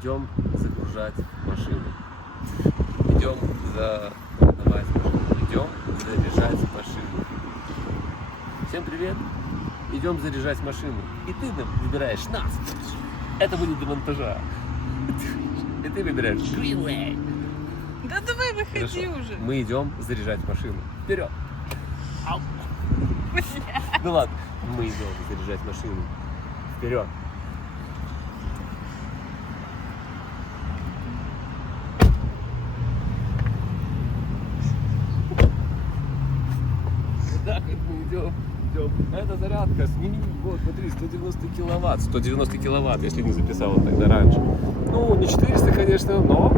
идем загружать машину. Идем задавать машину. Идем заряжать машину. Всем привет! Идем заряжать машину. И ты выбираешь нас. Это будет до монтажа. И ты выбираешь Greenway. Да давай выходи. Хорошо. Уже. Мы идем заряжать машину. Вперед! Ау. Ну ладно, мы идем заряжать машину. Вперед! Так как мы идем. Это зарядка, вот смотри, 190 киловатт. 190 киловатт, если не записал тогда раньше. Ну, не 400, конечно, но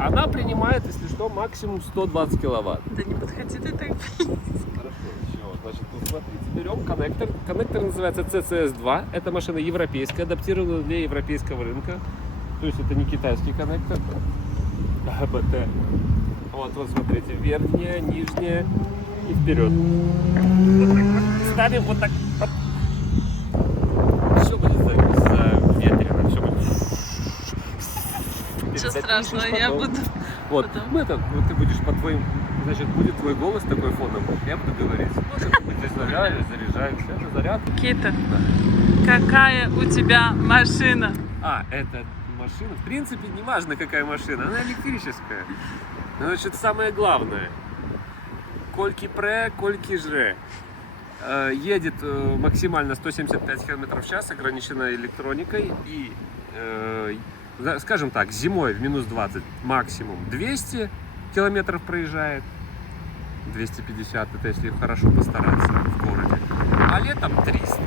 она принимает, если что, максимум 120 киловатт. Да не подходи ты так. Хорошо, все, значит, тут смотрите, берем коннектор. Коннектор называется CCS2. Это машина европейская, адаптирована для европейского рынка. То есть это не китайский коннектор. АБТ. Вот смотрите, верхняя, нижняя и вперед. Ставим вот так. Все будет заветрено, все будет. Ничего страшного, я буду. Вот, вот ты будешь по твоим, значит, будет твой голос такой фоном, я буду говорить. Вот мы здесь заряжаемся, это зарядка. Кита, какая у тебя машина? Это машина, в принципе, не важно какая машина, она электрическая. Значит, самое главное, кольки пре, кольки жре. Едет максимально 175 км в час, ограничена электроникой и, скажем так, зимой в минус 20 максимум 200 километров проезжает, 250 это если хорошо постараться в городе, а летом 300,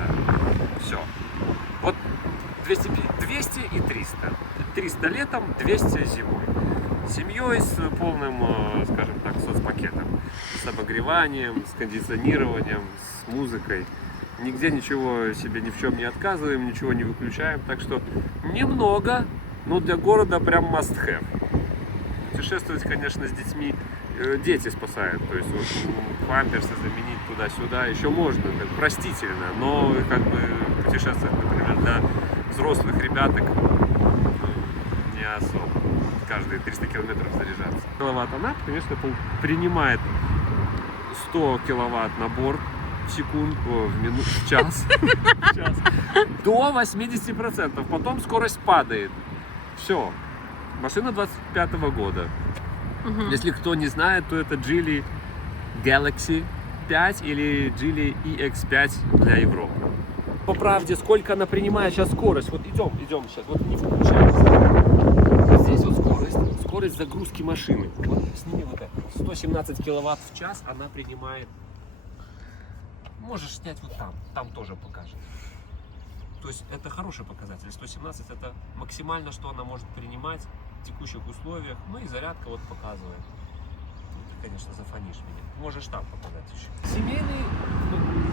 все, вот 200 и 300, 300 летом, 200 зимой. С семьей, с полным, скажем так, соцпакетом, с обогреванием, с кондиционированием, с музыкой. Нигде ничего себе ни в чем не отказываем, ничего не выключаем. Так что немного, но для города прям must have. Путешествовать, конечно, с детьми дети спасают. То есть вот, памперсы заменить туда-сюда еще можно, так, простительно. Но как бы путешествовать, например, для взрослых ребяток не особо. Каждые 300 километров заряжаться. Киловатт она, конечно, принимает 100 киловатт набор в секунду, в час, до 80%. Потом скорость падает. Все. Машина 25-го года. Если кто не знает, то это Geely Galaxy 5 или Geely EX5 для Европы. По правде, сколько она принимает сейчас скорость? Вот идем сейчас, вот не включаемся. Здесь вот скорость загрузки машины. Вот сними вот это. 117 киловатт в час она принимает. Можешь снять вот там тоже покажет. То есть это хороший показатель. 117 это максимально, что она может принимать в текущих условиях. Ну и зарядка вот показывает. Ты, конечно, зафонишь меня. Можешь там показать еще. Семейный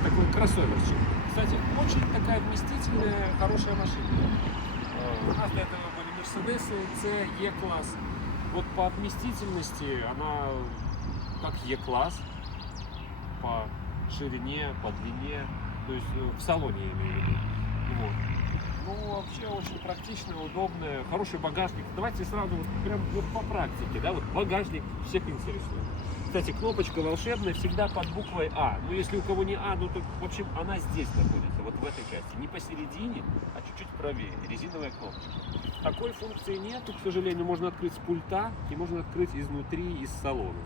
такой кроссоверчик. Кстати, очень такая вместительная, хорошая машина. У нас для этого были Мерседесы C, E-класс. Вот по вместительности она как E-класс, по ширине, по длине, то есть в салоне я имею в виду. Вот. Ну, вообще очень практичная, удобная, хороший багажник. Давайте сразу вот прям вот по практике, да, вот багажник всех интересует. Кстати, кнопочка волшебная всегда под буквой А. Ну, если у кого не А, ну то, в общем, она здесь находится, вот в этой части. Не посередине, а чуть-чуть правее. Резиновая кнопочка. Такой функции нету, к сожалению, можно открыть с пульта и можно открыть изнутри, из салона.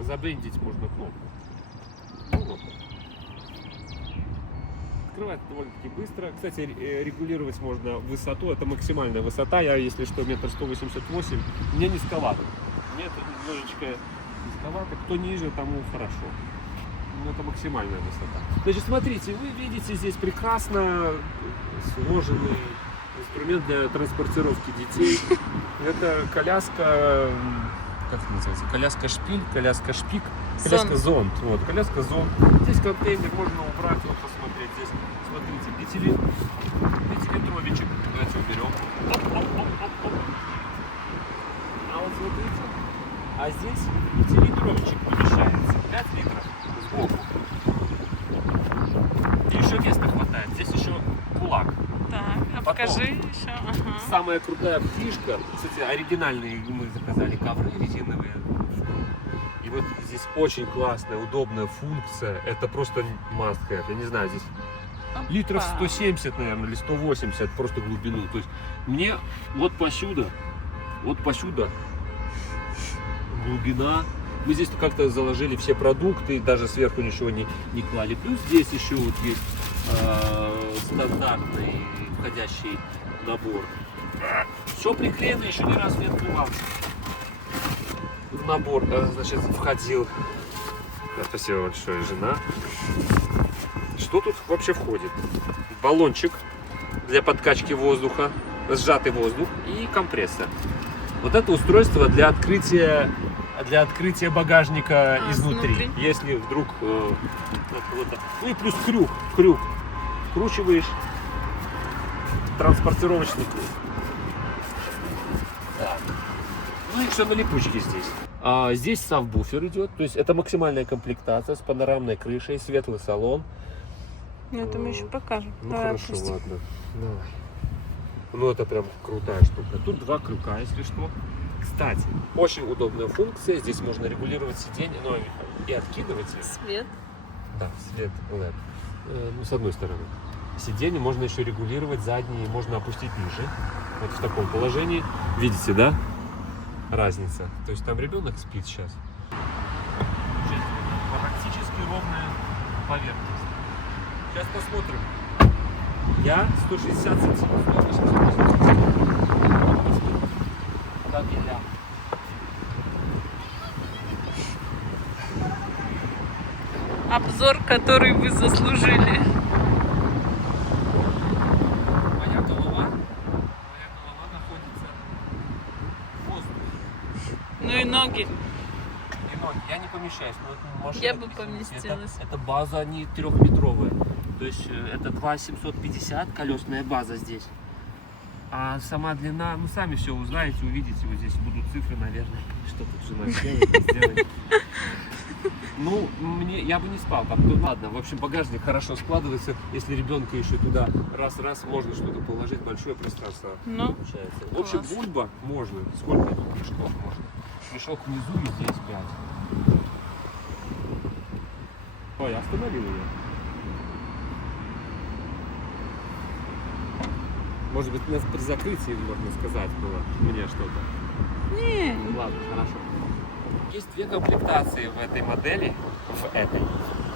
Забендить можно кнопку. Ну, вот. Открывается довольно-таки быстро. Кстати, регулировать можно высоту, это максимальная высота. Я, если что, 1,188 м. Мне низковато. Мне это немножечко низковато. Кто ниже, тому хорошо. Ну, это максимальная высота. Значит, смотрите, вы видите здесь прекрасно сложенный инструмент для транспортировки детей. Это коляска, как это называется? Коляска шпиль, коляска шпик, коляска зонт. Вот, коляска зонт. Здесь контейнер можно убрать, вот посмотреть. Здесь, смотрите, 5-литровичек. Давайте уберем. Оп. А вот смотрите, а здесь 5-литровичек помещается. 5 литров сбоку. И еще места хватает. Здесь еще кулак. Так, а Потом, покажи покажи еще. Ага. Самая крутая фишка, кстати, оригинальные мы заказали ковры резиновые. И вот здесь очень классная, удобная функция. Это просто must have. Я не знаю, здесь литров 170, наверное, или 180 просто глубину. То есть мне вот посюда глубина. Мы здесь как-то заложили все продукты, даже сверху ничего не клали. Плюс здесь еще вот есть стандартный входящий набор. Все приклеено, еще ни разу не открывался. В набор, значит, входил. Спасибо большое, жена. Что тут вообще входит? Баллончик для подкачки воздуха, сжатый воздух и компрессор. Вот это устройство для открытия багажника изнутри. Если вдруг ну и плюс крюк. Вкручиваешь транспортировочный крюк. Так. Ну и все на липучке здесь. Здесь сабвуфер идет, то есть это максимальная комплектация с панорамной крышей, светлый салон. Ну, это мы еще покажем. Ну Давай, хорошо, опустим. ладно. Давай. Ну это прям крутая штука. Тут два крюка, если что. Кстати, очень удобная функция. Здесь можно регулировать сиденье, но и откидывать их. Свет. Да, свет LED. Ну, с одной стороны. Сиденье можно еще регулировать, задние можно опустить ниже. Вот в таком положении. Видите, да? Разница. То есть там ребенок спит сейчас. Практически ровная поверхность. Сейчас посмотрим. Я 160 сантиметров. 180 как я. Обзор, который вы заслужили. Моя голова находится в воздухе. Ну и ноги. И ноги. Я не помещаюсь, но это машина. Я бы поместилась. Это база не трехметровая. То есть это 2,750 колесная база здесь. А сама длина, ну сами все узнаете, увидите, вот здесь будут цифры, наверное. Что тут жена сделает. Ну, я бы не спал, так, ну ладно. В общем, багажник хорошо складывается, если ребенка еще туда раз-раз можно что-то положить, большое пространство Ну, получается. В общем, класс. бульба можно. Сколько тут мешков можно? Мешок внизу и здесь 5. Ой, я остановил ее. Может быть, нас при закрытии, можно сказать, было мне что-то. не. Ладно, хорошо. Есть две комплектации в этой модели.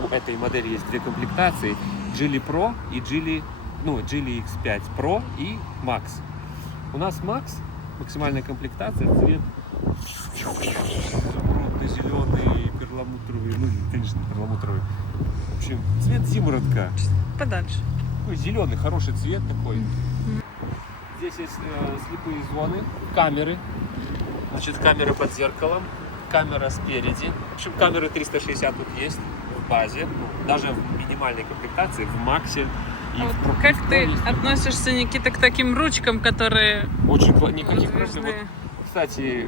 У этой модели есть две комплектации. Geely Pro и Geely X5 Pro и Max. У нас Max, максимальная комплектация, цвет изумрудный, зеленый, перламутровый, ну, конечно, перламутровый. В общем, цвет зимородка. Подальше. Такой зеленый, хороший цвет такой. Здесь есть слепые зоны, камеры. Значит, камера под зеркалом, камера спереди. В общем, камеры 360 тут есть в базе, даже в минимальной комплектации, в Максе. И А вот в Pro. как ты Есть. относишься, Никита, к таким ручкам, которые Очень никаких проблем. выдвижные? Вот, кстати,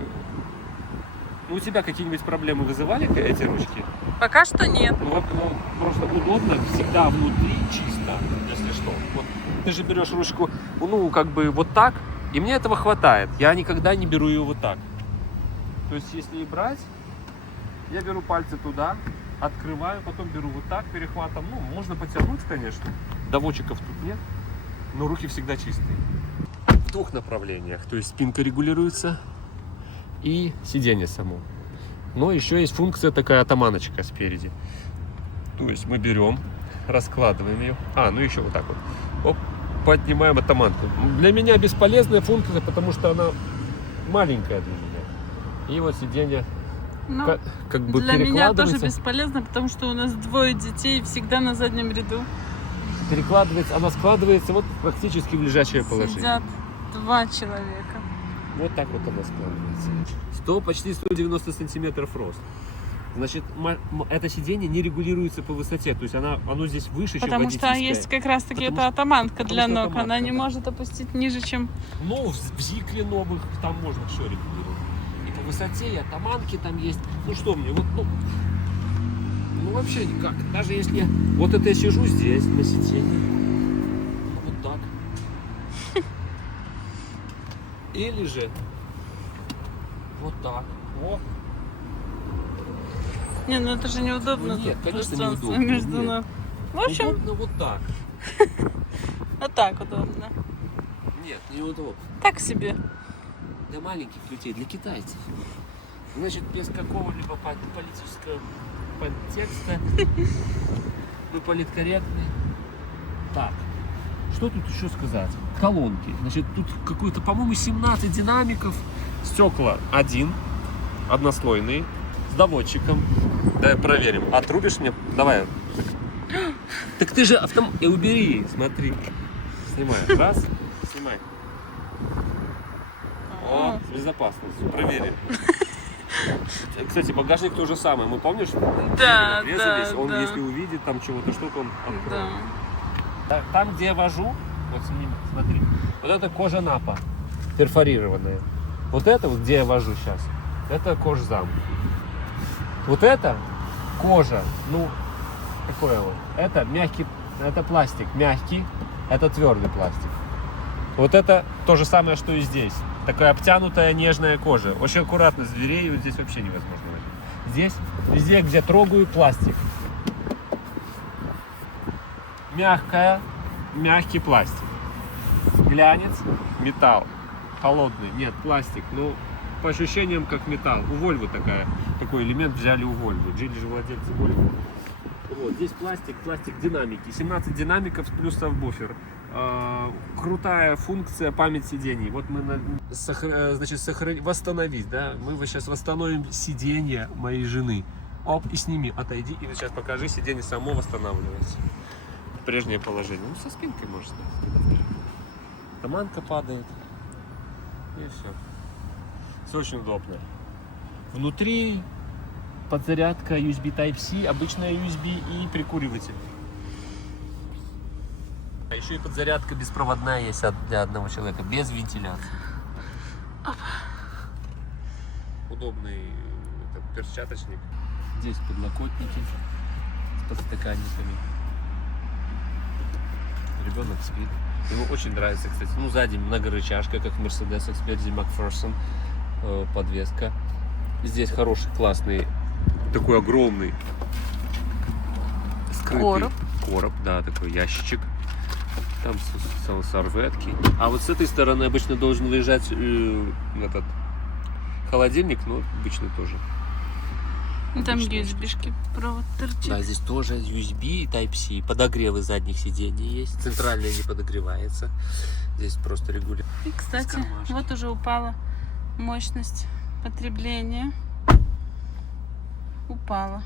у тебя какие-нибудь проблемы вызывали эти ручки? Пока что нет. Ну, просто удобно, всегда внутри чисто, если что. Вот ты же берешь ручку, ну, как бы вот так, и мне этого хватает. Я никогда не беру ее вот так. То есть, если и брать, я беру пальцы туда, открываю, потом беру вот так перехватом. Ну, можно потянуть, конечно. Доводчиков тут нет, но руки всегда чистые. В двух направлениях. То есть, спинка регулируется и сиденье само. Но еще есть функция такая атаманочка спереди. То есть мы берем, раскладываем ее. Ну еще вот так вот. Оп, поднимаем атаманку. Для меня бесполезная функция, потому что она маленькая для меня. И вот сиденье Ну, как бы для меня тоже перекладывается. бесполезно, потому что у нас двое детей всегда на заднем ряду. Перекладывается, она складывается вот практически в лежачее положение. Сидят два человека. Вот так вот она складывается. Почти 190 сантиметров рост. Значит, это сиденье не регулируется по высоте, то есть оно здесь выше, чем Потому что водительское. есть как раз таки Потому это атаманка для что ног. атаманка, Она не да. может опустить ниже, чем... Ну, в Зикле новых там можно все регулировать. И по высоте, и атаманки там есть. Ну что мне, вот, ну вообще никак. Даже если я сижу здесь, на сиденье, вот так. Или же вот так. О, Не, ну это же неудобно. Ну нет, тут конечно, пространство неудобно, между нет. ног. В общем, удобно вот так. вот так удобно. Нет, неудобно. Так себе. Для маленьких людей, для китайцев. Значит, без какого-либо политического подтекста. Мы политкорректны. Так, что тут еще сказать? Колонки. Значит, тут какое-то, по-моему, 17 динамиков. Стекла однослойные, с доводчиком. Давай проверим. Отрубишь мне? Давай. Так ты же и убери, смотри. Снимай. Раз. Снимай. О, с безопасностью. Проверим. Кстати, багажник то же самое. Мы помнишь? Да, Резались. да, Он, да. если увидит там чего-то, что-то он откроет. Да. Там, где я вожу, вот смотри, вот это кожа напа, перфорированная. Вот это, вот где я вожу сейчас, это кожзам. Вот это кожа, ну, какое вот? Это мягкий, это пластик мягкий, это твердый пластик. Вот это то же самое, что и здесь. Такая обтянутая нежная кожа. Очень аккуратно, зверей вот здесь вообще невозможно. Здесь, везде, где трогаю, пластик. Мягкий пластик. Глянец, металл. Холодный, нет, пластик. Ну, по ощущениям, как металл. У Volvo такой элемент взяли у Volvo. Джили же владельцы Volvo. Вот, здесь пластик динамики. 17 динамиков плюс сабвуфер. Крутая функция память сидений. Вот мы восстановить, да? Мы сейчас восстановим сиденье моей жены. Оп, и сними, отойди, и сейчас покажи, сиденье само восстанавливается. В прежнее положение. Ну, со спинкой можно ставить. Таманка падает. И все. Все очень удобно. Внутри подзарядка USB Type-C, обычная USB и прикуриватель. А еще и подзарядка беспроводная есть для одного человека, без вентиляции. Удобный перчаточник. Здесь подлокотники с подстаканниками. Ребенок спит. Ему очень нравится, кстати. Ну, сзади многорычажка, как в Mercedes Experti McPherson. Подвеска. Здесь хороший, классный, такой огромный скрытый короб, да, такой ящичек. Там салфетки. А вот с этой стороны обычно должен выезжать этот холодильник, но обычно тоже. Там USB-шки, провод торчит. Да, здесь тоже USB и Type-C. Подогревы задних сидений есть. Центральная не подогревается. Здесь просто регулируется. И, кстати, вот уже упала мощность потребления. Упала.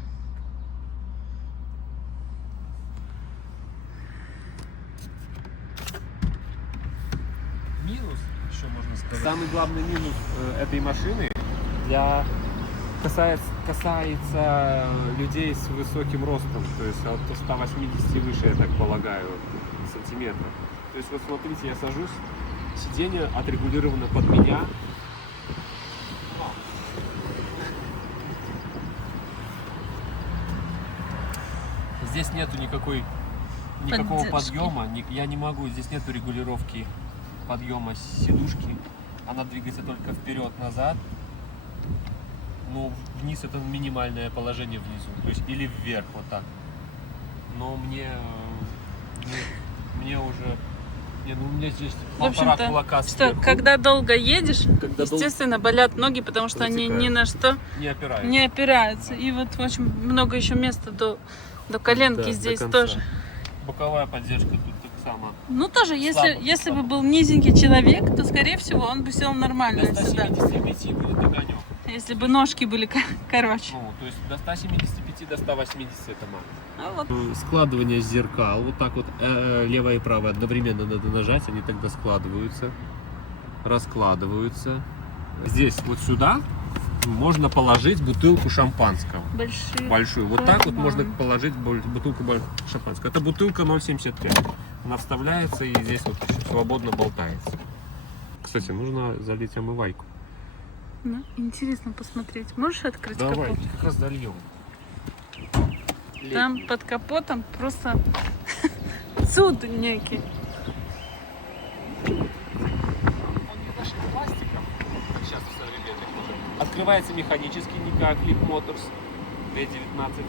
Минус, еще можно сказать. Самый главный минус этой машины касается людей с высоким ростом, то есть от 180 выше, я так полагаю, сантиметров. То есть вот смотрите, я сажусь, сиденье отрегулировано под меня. Здесь нету никакого Поддержки. подъема, я не могу, здесь нету регулировки подъема сидушки. Она двигается только вперед-назад. Но вниз это минимальное положение внизу, то есть или вверх, вот так. Но мне уже, у меня здесь В полтора общем-то, кулака что, сверху, когда долго едешь, когда естественно, болят ноги, потому что они ни на что не опираюсь. не опираются. И вот очень много еще места до коленки Да, здесь до конца. тоже. Боковая поддержка тут так само. Ну тоже, Слабо, если слабо. бы был низенький человек, то, скорее всего, он бы сел нормально До сюда. 175 будет огонек. Если бы ножки были короче. Ну, то есть до 175, до 180 это максимум. А вот. Складывание зеркал, вот так вот левое и правое одновременно надо нажать, они тогда складываются, раскладываются. Здесь вот сюда можно положить бутылку шампанского. Большую. Вот так вот можно положить бутылку шампанского. Это бутылка 0,75. Она вставляется и здесь вот еще свободно болтается. Кстати, нужно залить омывайку. Ну, интересно посмотреть. Можешь открыть Давай, капот? как раз зальем. Там под капотом просто суд некий. Он не нашел пластик. сейчас современных уже. Открывается механически, не как Leap Motors D19.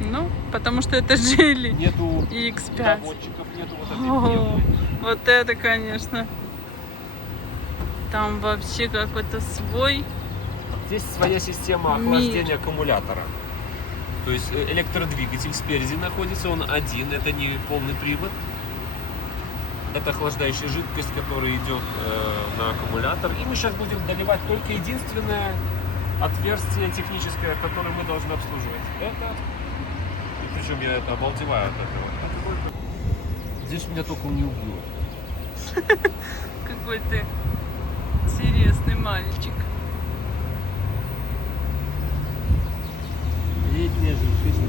Ну, потому что это Geely Нету и X5. доводчиков, нету вот этой О, пены. вот это, конечно. Там вообще какой-то свой. Здесь своя система Мир. охлаждения аккумулятора. То есть электродвигатель спереди находится, он один, это не полный привод. Это охлаждающая жидкость, которая идет на аккумулятор. И мы сейчас будем доливать только единственное отверстие техническое, которое мы должны обслуживать. Это, и причем я это обалдеваю от этого. Здесь меня только не убило. Какой ты интересный мальчик. Летняя жизнь.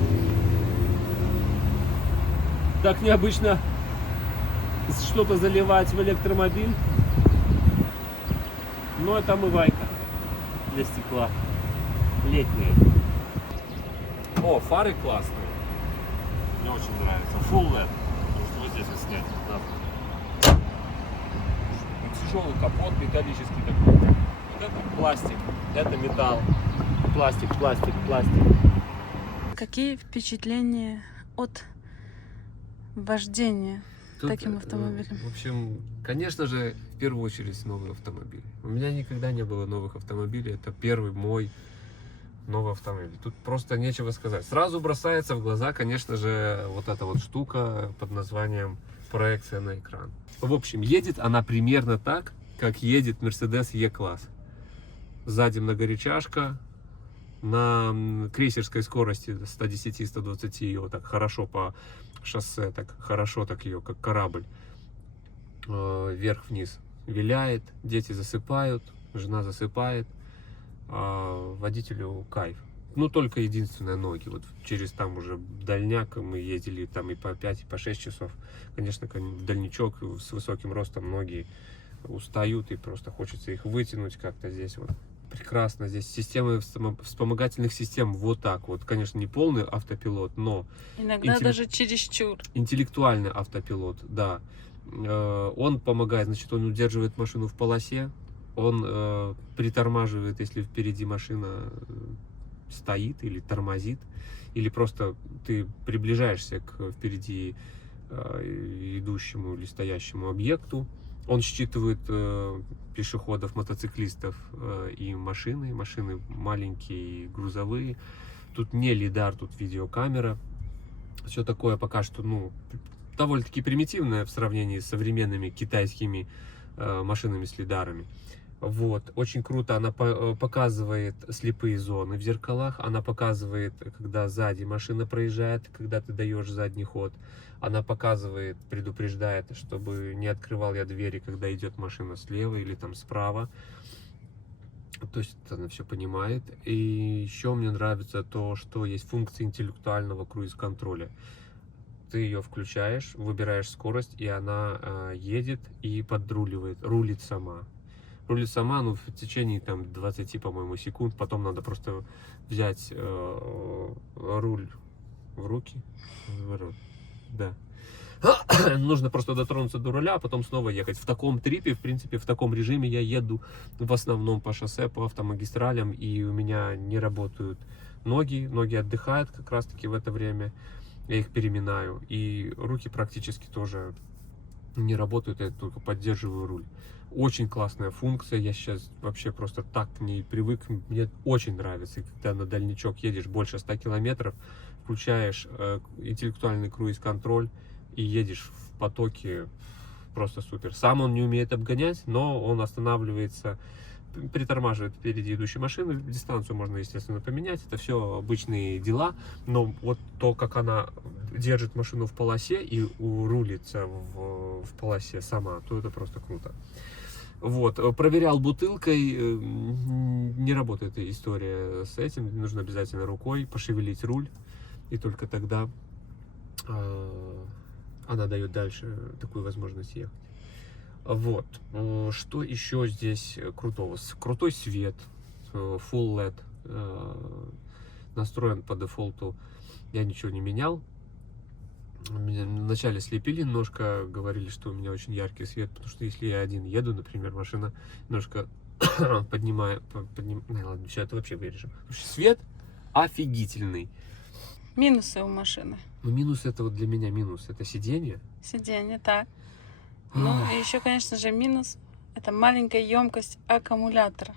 Так необычно что-то заливать в электромобиль. Но это омывайка для стекла. Летняя. О, фары классные. Мне очень нравится. Full LED. Потому что вот здесь вот снять. Тяжелый капот, металлический такой. Вот это пластик, это металл. Пластик, пластик, пластик. Какие впечатления от вождения Тут, таким автомобилем? В общем, конечно же, в первую очередь новый автомобиль. У меня никогда не было новых автомобилей. Это первый мой новый автомобиль. Тут просто нечего сказать. Сразу бросается в глаза, конечно же, вот эта вот штука под названием проекция на экран. В общем, едет она примерно так, как едет Mercedes E-класс. Сзади многорычажка. На крейсерской скорости 110-120 ее так хорошо по шоссе, так хорошо так ее, как корабль, вверх-вниз виляет, дети засыпают, жена засыпает, водителю кайф. Ну, только единственное ноги. Вот через там уже дальняк мы ездили там и по 5, и по 6 часов. Конечно, в дальничок с высоким ростом ноги устают, и просто хочется их вытянуть как-то здесь вот. Прекрасно. Здесь системы вспомогательных систем вот так вот. Конечно, не полный автопилот, но Иногда даже чересчур. интеллектуальный автопилот, да. Он помогает, значит, он удерживает машину в полосе, он притормаживает, если впереди машина стоит или тормозит, или просто ты приближаешься к впереди идущему или стоящему объекту. Он считывает пешеходов, мотоциклистов и машины. Машины маленькие, грузовые. Тут не лидар, тут видеокамера. Все такое пока что, ну, довольно-таки примитивное в сравнении с современными китайскими машинами с лидарами. Вот. Очень круто она показывает слепые зоны в зеркалах. Она показывает, когда сзади машина проезжает, когда ты даешь задний ход. Она показывает, предупреждает, чтобы не открывал я двери, когда идет машина слева или там справа. То есть она все понимает. И еще мне нравится то, что есть функция интеллектуального круиз-контроля. Ты ее включаешь, выбираешь скорость, и она едет и подруливает, рулит сама. Рулит сама, ну, в течение там 20, по-моему, секунд. Потом надо просто взять руль в руки. Да. Нужно просто дотронуться до руля, а потом снова ехать. В таком трипе, в принципе, в таком режиме я еду в основном по шоссе, по автомагистралям, и у меня не работают ноги. Ноги отдыхают как раз-таки в это время. Я их переминаю. И руки практически тоже не работают, я только поддерживаю руль. Очень классная функция, я сейчас вообще просто так к ней привык, мне очень нравится, когда на дальничок едешь больше 100 километров, включаешь интеллектуальный круиз-контроль и едешь в потоке, просто супер. Сам он не умеет обгонять, но он останавливается, притормаживает впереди идущей машины, дистанцию можно, естественно, поменять, это все обычные дела, но вот то, как она держит машину в полосе и рулится в полосе сама, то это просто круто. Вот, проверял бутылкой, не работает история с этим, нужно обязательно рукой пошевелить руль, и только тогда она дает дальше такую возможность ехать. Вот, что еще здесь крутого? Крутой свет, Full LED, настроен по дефолту, я ничего не менял. Меня вначале слепили немножко, говорили, что у меня очень яркий свет, потому что если я один еду, например, машина немножко ну, ладно, все это вообще вырежем. Свет офигительный. Минусы у машины. Но минус это вот для меня минус, это сиденье. Сиденье, так. Ну, и еще, конечно же, минус — это маленькая емкость аккумулятора.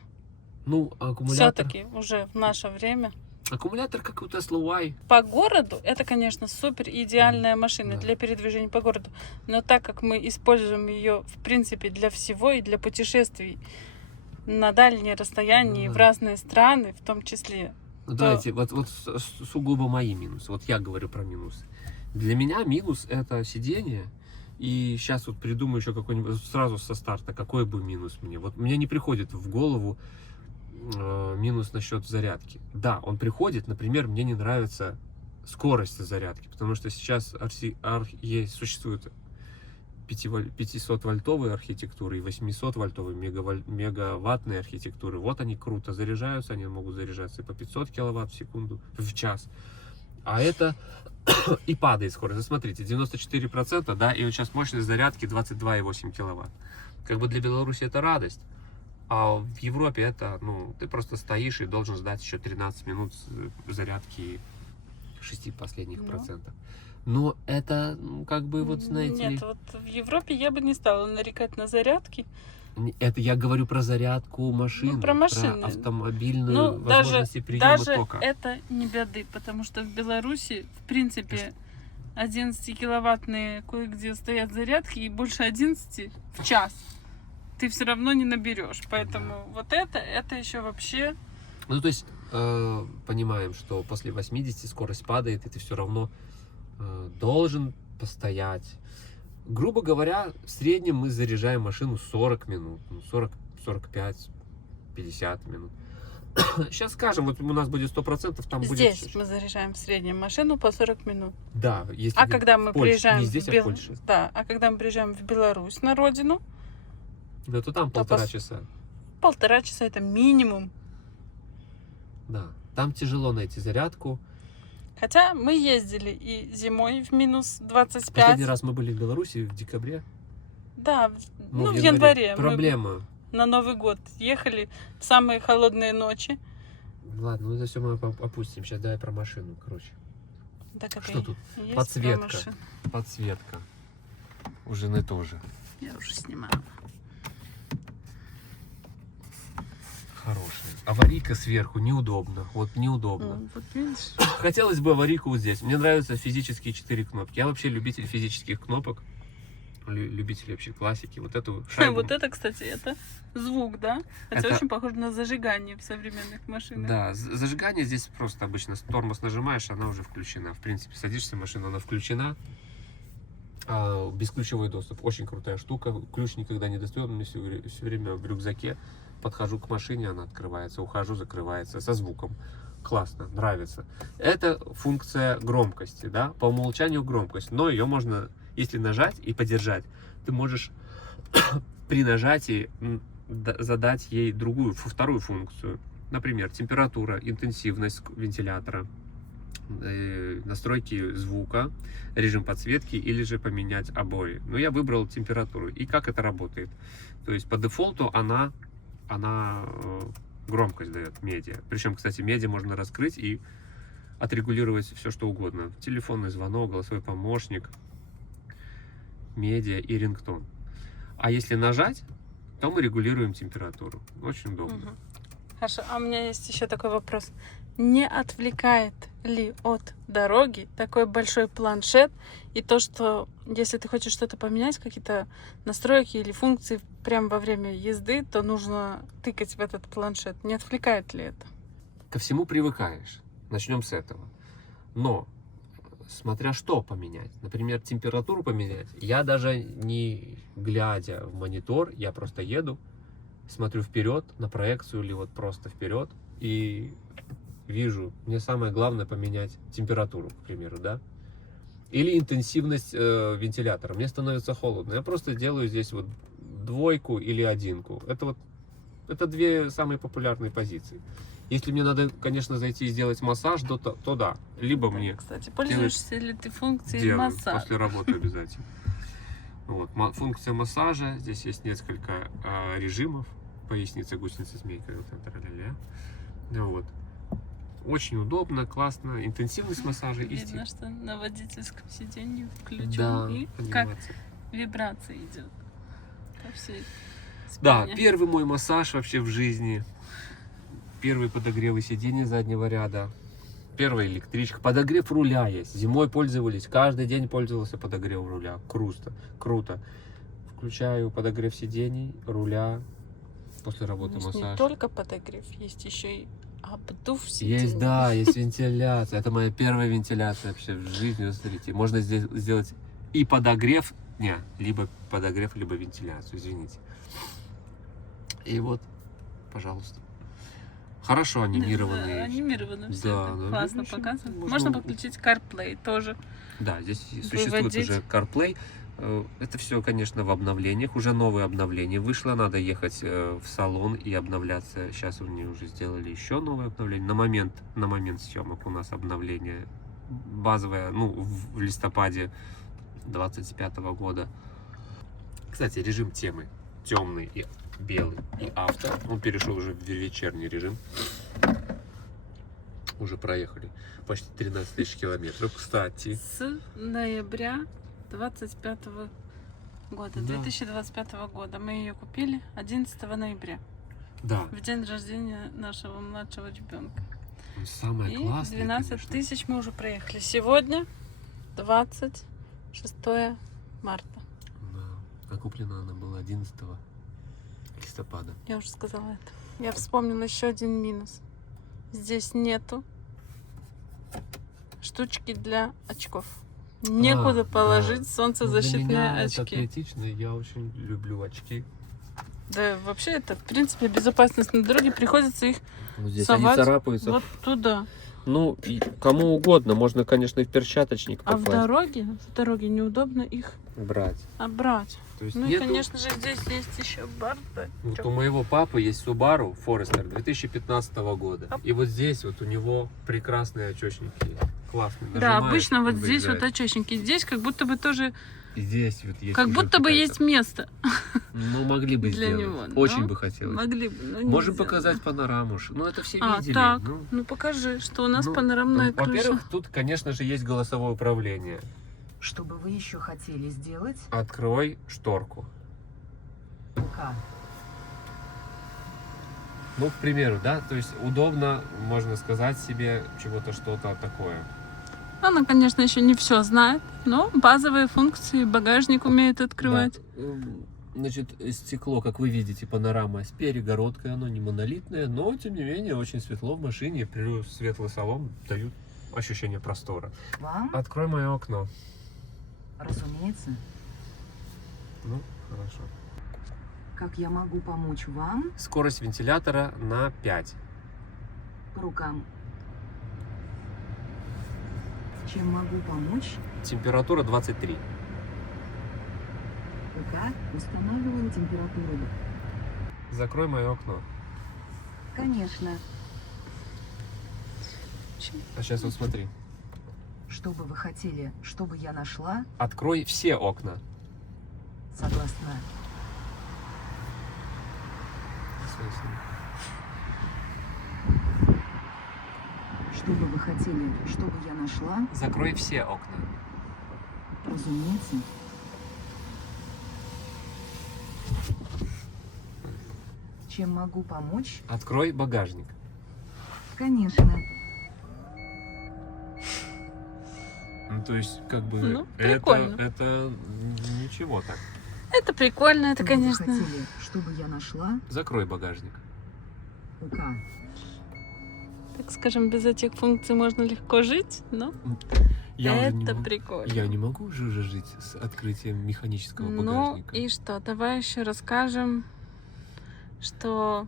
Ну, аккумулятор. Все-таки уже в наше время. Аккумулятор как у Tesla Y. По городу это, конечно, супер идеальная машина Да. для передвижения по городу. Но так как мы используем ее, в принципе, для всего и для путешествий на дальние расстояния, Ну в да. разные страны, в том числе. Ну, давайте, вот сугубо мои минусы. Вот я говорю про минусы. Для меня минус это сиденье. И сейчас вот придумаю еще какой-нибудь сразу со старта, какой бы минус мне. Вот мне не приходит в голову минус насчет зарядки. Да, он приходит, например, мне не нравится скорость зарядки, потому что сейчас существует 500-вольтовые архитектуры и 800-вольтовые мегаваттные архитектуры. Вот они круто заряжаются, они могут заряжаться и по 500 киловатт в секунду, в час. А это и падает скорость. Смотрите, 94%, да, и вот сейчас мощность зарядки 22,8 киловатт. Как бы для Беларуси это радость. А в Европе это, ну, ты просто стоишь и должен ждать еще 13 минут зарядки 6 последних Ну. процентов. Но это, ну, как бы, вот, знаете Нет, вот в Европе я бы не стала нарекать на зарядки. это я говорю про зарядку машины, про машины. автомобильную Ну, возможности приема даже тока. это не беды, потому что в Беларуси, в принципе, 11-киловаттные кое-где стоят зарядки, и больше 11 в час ты все равно не наберешь. Поэтому вот это еще вообще... Ну, то есть, понимаем, что после 80 скорость падает, и ты все равно должен постоять. Грубо говоря, в среднем мы заряжаем машину 40 минут, 40, 45, 50 минут. Сейчас скажем, вот у нас будет 100%, там будет... Здесь мы заряжаем в среднем машину по 40 минут. Да, если А когда мы в Польше, приезжаем не здесь, а в Польше. Да, а когда мы приезжаем в Беларусь на родину, Да, то там То 1,5 часа. 1,5 часа это минимум. Да, там тяжело найти зарядку. Хотя мы ездили и зимой в минус 25. Последний раз мы были в Беларуси в декабре. Да, Ну, в январе. Проблема. Мы на Новый год ехали в самые холодные ночи. Ладно, ну это все мы опустим. Сейчас давай про машину, короче. Да, как Что и тут? есть Подсветка. про машину. Подсветка. У жены тоже. Я уже снимаю. Хорошая. Аварийка сверху неудобно. Вот неудобно. Вот видишь? Хотелось бы аварийку вот здесь. Мне нравятся физические 4 кнопки. Я вообще любитель физических кнопок. Любитель вообще классики. Вот эту шайбу. Вот это, кстати, это звук, да? Это Это- очень похоже на зажигание в современных машинах. Да, зажигание здесь просто обычно тормоз нажимаешь, она уже включена. В принципе, садишься в машину, она включена. Бесключевой доступ. Очень крутая штука. Ключ никогда не достает. У меня все время в рюкзаке. Подхожу к машине, она открывается. Ухожу, закрывается. Со звуком. Классно, нравится. Это функция громкости, да? По умолчанию громкость. Но ее можно, если нажать и подержать, ты можешь при нажатии задать ей вторую функцию. Например, температура, интенсивность вентилятора, настройки звука, режим подсветки или же поменять обои. Но я выбрал температуру. И как это работает? То есть по дефолту она громкость дает, медиа. Причем, кстати, медиа можно раскрыть и отрегулировать все, что угодно. Телефонный звонок, голосовой помощник, медиа и рингтон. А если нажать, то мы регулируем температуру. Очень удобно. Мгм. Хорошо, а у меня есть еще такой вопрос. Не отвлекает ли от дороги такой большой планшет и то, что если ты хочешь что-то поменять, какие-то настройки или функции прямо во время езды, то нужно тыкать в этот планшет. Не отвлекает ли это? Ко всему привыкаешь. Начнем с этого. Но, смотря что поменять. Например, температуру поменять. Я даже не глядя в монитор, я просто еду, смотрю вперед на проекцию или вот просто вперед и вижу, мне самое главное поменять температуру, к примеру, да? Или интенсивность вентилятора. Мне становится холодно. Я просто делаю здесь вот 2 или 1. Это две самые популярные позиции. Если мне надо, конечно, зайти и сделать массаж, то да. Либо мне Кстати, пользуешься ли ты функцией делаю массажа? после работы обязательно. Вот. Функция массажа. Здесь есть несколько режимов. Поясница, гусеница, змейка. Вот. Очень удобно, классно. Интенсивность массажа и Видно, стиль. что на водительском сиденье включен. Да, И как подниматься. вибрация идет по всей Да, спине. первый мой массаж вообще в жизни. Первый подогревы сидений заднего ряда. Первая электричка. Подогрев руля есть. Зимой пользовались. Каждый день пользовался подогревом руля. Круто. Включаю подогрев сидений, руля. После работы Есть не массаж. только подогрев, есть еще и обдув сиденья. Есть, да, есть вентиляция. Это моя первая вентиляция вообще в жизни. Вот смотрите, можно здесь сделать и подогрев, либо подогрев, либо вентиляцию, извините. И вот, пожалуйста. Хорошо анимированные. Да, анимировано все Да, это. ну, Классно видишь, показывает. можно- Можно подключить CarPlay тоже. Да, здесь существует Выводить. уже CarPlay. Это все, конечно, в обновлениях. Уже новое обновление вышло. Надо ехать в салон и обновляться. Сейчас они уже сделали еще новое обновление. На момент съемок у нас обновление базовое, в листопаде 25 года. Кстати, режим темы. Темный и белый и авто. Он перешел уже в вечерний режим. Уже проехали почти 13 тысяч километров. Кстати, С ноября 25 года, Да. 2025 года. Мы ее купили 11 ноября, да, в день рождения нашего младшего ребенка. самое И классное, 12 конечно. тысяч мы уже проехали. Сегодня 26 марта. Да. А куплена она была 11 листопада. Я уже сказала это. Я вспомнила еще один минус. Здесь нету штучки для очков. Некуда да. положить Для солнцезащитные меня это очки. критично, я очень люблю очки. Да, вообще это, в принципе, безопасность на дороге. Приходится их Вот здесь совать они царапаются. вот туда. Ну, и кому угодно, можно, конечно, и в перчаточник А в попасть, дороге неудобно их брать. брать. То есть Ну и, нету- конечно же, здесь есть еще бардачок. Вот у моего папы есть Subaru Forester 2015 года. Оп. И вот здесь вот у него прекрасные очечники. Классные. Да, Нажимаешь, обычно вот он здесь вот выезжает. очечники. Здесь как будто бы тоже, И здесь вот есть. как уже будто бы какая-то- есть место. Ну, могли бы для сделать. него, но Очень бы хотелось. Могли бы, но Можем нельзя. показать панораму. Ну, это все А, видели. так, Ну, ну покажи, что у нас ну, панорамная крыша. во-первых, тут, конечно же, есть голосовое управление. Что бы вы еще хотели сделать? Открой шторку. К. Ну, к примеру, да, то есть удобно, можно сказать себе чего-то, что-то такое. Она, конечно, еще не все знает, но базовые функции багажник умеет открывать. Да. Значит, стекло, как вы видите, панорама с перегородкой, оно не монолитное, но, тем не менее, очень светло в машине, плюс светлый салон дают ощущение простора. Вам? Открой мое окно. Разумеется. Ну, хорошо. Как я могу помочь вам? Скорость вентилятора на 5. По рукам. Чем могу помочь? Температура 23. ПК устанавливаю температуру. Закрой мое окно. Конечно. А сейчас вот смотри. Что бы вы хотели, чтобы я нашла? Открой все окна. Согласна. Что бы вы хотели, чтобы я нашла? Закрой все окна. Разумеется. Чем могу помочь? Открой багажник. Конечно. Ну, то есть, как бы, Ну, прикольно. это ничего так. Это прикольно, это, Что бы вы конечно. хотели, чтобы я нашла? Закрой багажник. ПК. Так скажем, без этих функций можно легко жить, но Я уже не это могу- прикольно. Я не могу уже жить с открытием механического Ну багажника. и что? Давай еще расскажем, что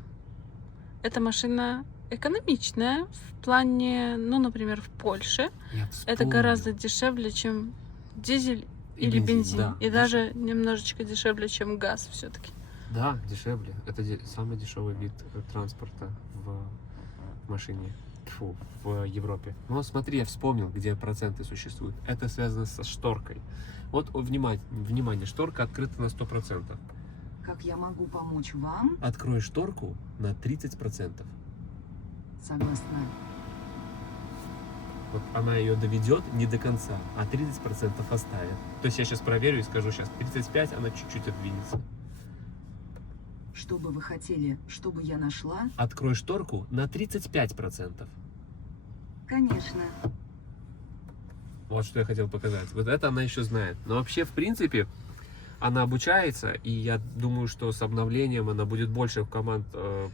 эта машина экономичная в плане, ну, например, в Польше. Я Это вспомнил. гораздо дешевле, чем дизель И или бензин. да. И даже немножечко дешевле, чем газ все-таки. Да, дешевле. Это самый дешевый вид транспорта в машине. Фу, в Европе. Но смотри, я вспомнил, где проценты существуют. Это связано со шторкой. Вот внимание, шторка открыта на 100%. Как я могу помочь вам? Открой шторку на 30%. Согласна. Вот она ее доведет не до конца, а 30% оставит. То есть я сейчас проверю и скажу, сейчас 35, она чуть-чуть отдвинется. Что бы вы хотели, чтобы я нашла? Открой шторку на 35%. Конечно. Вот что я хотел показать. Вот это она еще знает. Но вообще, в принципе, она обучается, и я думаю, что с обновлением она будет больше команд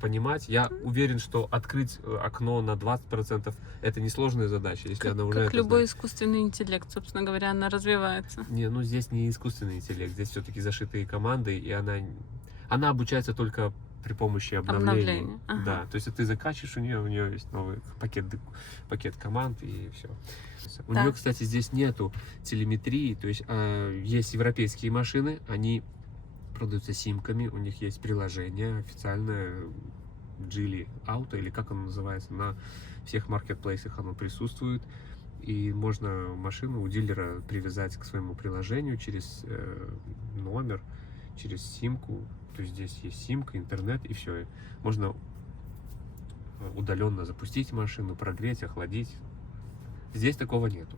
понимать. Я уверен, что открыть окно на 20% это несложная задача, если она уже Как это любой знает. искусственный интеллект, собственно говоря, она развивается. Не, ну здесь не искусственный интеллект, здесь все-таки зашитые команды, и она обучается только при помощи обновлений. Обновления, ага. Да, то есть ты закачиваешь у нее есть новый пакет команд и все. У Так. нее, кстати, здесь нету телеметрии, то есть есть европейские машины, они продаются симками, у них есть приложение официальное Geely Auto, или как оно называется, на всех маркетплейсах оно присутствует. И можно машину у дилера привязать к своему приложению через номер, через симку. То есть здесь есть симка, интернет и все. Можно удаленно запустить машину, прогреть, охладить. Здесь такого нету.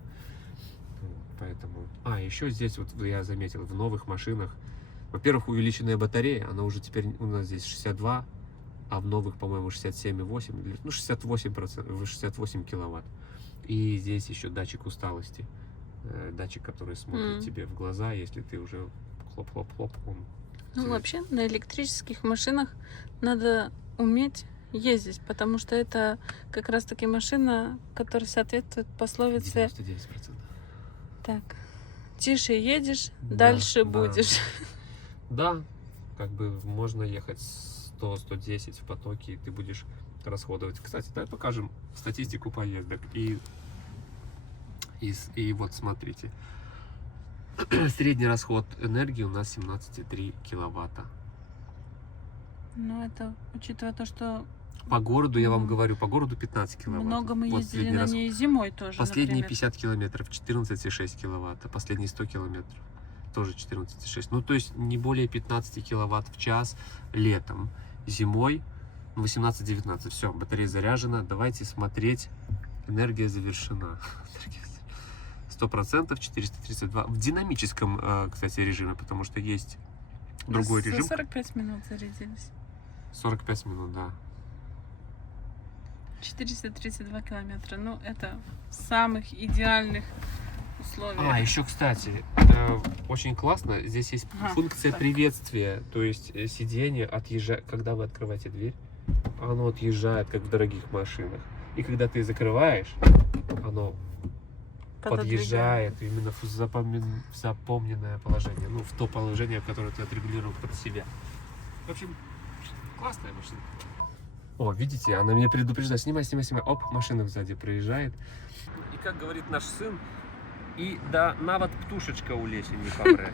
Вот, поэтому... еще здесь вот я заметил, в новых машинах, во-первых, увеличенная батарея, она уже теперь у нас здесь 62, а в новых, по-моему, 67,8, ну 68%, 68 киловатт. И здесь еще датчик усталости. Датчик, который смотрит тебе в глаза, если ты уже хлоп-хлоп-хлоп, он... Ну, вообще, на электрических машинах надо уметь ездить, потому что это как раз-таки машина, которая соответствует пословице 99%. «Так, тише едешь, Да, дальше да. будешь». Да, как бы можно ехать 100-110 в потоке, и ты будешь расходовать. Кстати, давай покажем статистику поездок. И вот смотрите. Средний расход энергии у нас 17,3 киловатта. Ну, это учитывая то, что По городу, я вам говорю, по городу 15 киловатт. много мы Вот ездили средний на расход. ней зимой тоже, Последние например. 50 километров 14,6 киловатта, последние 100 километров тоже 14,6. Ну, то есть не более 15 киловатт в час летом. Зимой 18-19. Все, батарея заряжена. Давайте смотреть. Энергия завершена. 100%, 432. В динамическом, кстати, режиме, потому что есть другой За режим. 45 минут зарядились. 45 минут, да. 432 километра. Ну, это в самых идеальных условиях. Еще, кстати, очень классно. Здесь есть Ага, функция так. приветствия. То есть сиденье отъезжает, когда вы открываете дверь, оно отъезжает, как в дорогих машинах. И когда ты закрываешь, оно подъезжает именно в запомненное положение. Ну, в то положение, которое ты отрегулировал под себя. В общем, классная машина. О, видите, она меня предупреждает. Снимай. Оп, машина сзади проезжает. И как говорит наш сын, и да навод птушечка у леси не помре.